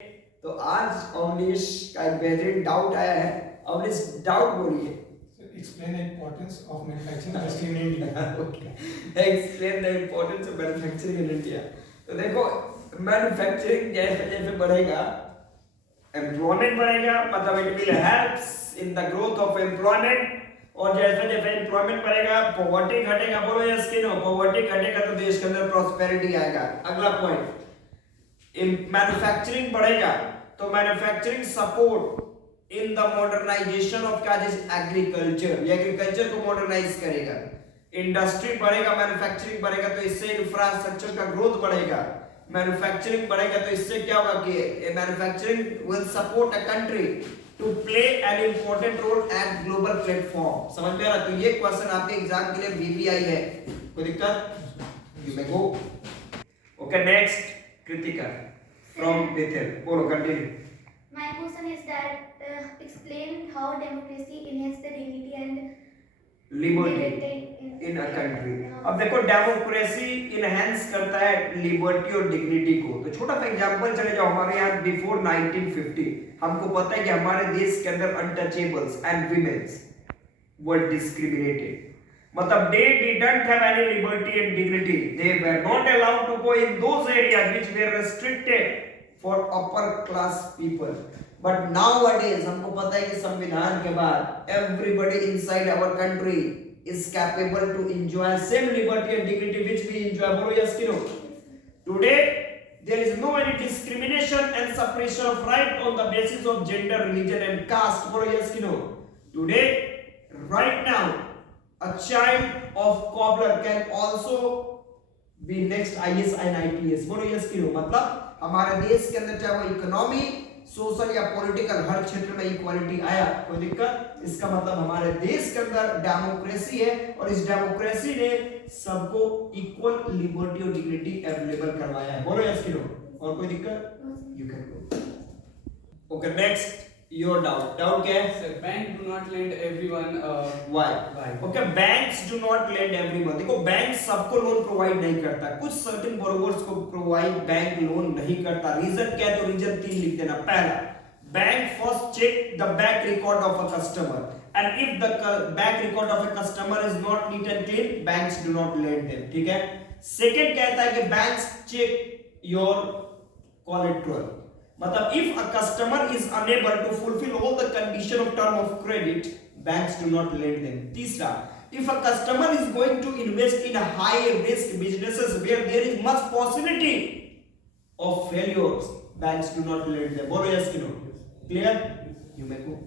तो आज अवनीश का एक बेहतरीन डाउट आया है। अवनीश डाउट बोलिए। Explain the importance of manufacturing industry in India. Explain the importance of manufacturing in India. तो देखो मैन्युफैक्चरिंग जैसे जैसे बढ़ेगा एम्प्लॉयमेंट बढ़ेगा, मतलब it will helps in the growth of employment. और जैसे जैसे एम्प्लॉयमेंट बढ़ेगा पॉवर्टी घटेगा। बोलो यस कि नो? पॉवर्टी घटेगा तो देश के अंदर प्रॉस्पेरिटी आएगा। अगला पॉइंट, मैन्युफैक्चरिंग बढ़ेगा तो manufacturing support in the modernization of क्या, जैसे एग्रीकल्चर, ये एग्रीकल्चर को मॉडर्नाइज करेगा। इंडस्ट्री बढ़ेगा, मैन्युफैक्चरिंग बढ़ेगा तो इससे इंफ्रास्ट्रक्चर का ग्रोथ बढ़ेगा। मैन्युफैक्चरिंग बढ़ेगा तो इससे क्या होगा कि manufacturing will support a country to play an important role at global platform. समझ में आ रहा? तो ये क्वेश्चन आपके एग्जाम के लिए बीबीआई है, कोई दिक्कत? You may go. Okay next, Kritika from Bethel, बोलो continue. My question is that explain how democracy enhances the dignity and liberty in a country. अब देखो डेमोक्रेसी इनहेंस करता है लिबर्टी और डिग्निटी को। तो छोटा सा एग्जांपल चले जाओ, हमारे यहाँ बिफोर 1950 हमको पता है कि हमारे देश के अंदर untouchables and women's were discriminated. मतलब they didn't have any liberty and dignity. They were not allowed to go in those areas which were restricted for upper class people. But nowadays हमको पता है कि संविधान के बाद everybody inside our country is capable to enjoy same liberty and dignity which we enjoy. बोलो yes कि no? Today there is no any discrimination and suppression of right on the basis of gender, religion and caste. बोलो yes कि no? Today right now a child of cobbler can also be next IS and IPS. बोलो yes कि no? मतलब हमारे देश के अंदर चाहे वो इकोनॉमी, सोशल या पॉलिटिकल, हर क्षेत्र में इक्वालिटी आया, कोई दिक्कत? इसका मतलब हमारे देश के अंदर डेमोक्रेसी है और इस डेमोक्रेसी ने सबको इक्वल लिबर्टी और डिग्निटी अवेलेबल करवाया है। बोलो यस कि नो? और कोई दिक्कत? You can go. Okay next, your doubt क्या है? Sir, bank do not lend everyone. Why? Why? Okay, banks do not lend everyone. देखो बैंक सबको लोन प्रोवाइड नहीं करता, कुछ सर्टेन बोरोवर्स को प्रोवाइड बैंक लोन नहीं करता। रीजन क्या है? तो रीजन 3 लिख देना। पहला, bank first check the back record of a customer and if the back record of a customer is not neat and clean, banks do not lend them. ठीक है। सेकंड कहता है कि बैंक्स चेक योर कोलेटरल, मतलब if a customer is unable to fulfill all the condition of term of credit, banks do not lend them. तीसरा, if a customer is going to invest in a high risk businesses where there is much possibility of failures, banks do not lend them. बोलो yes कि no? Clear? You may go.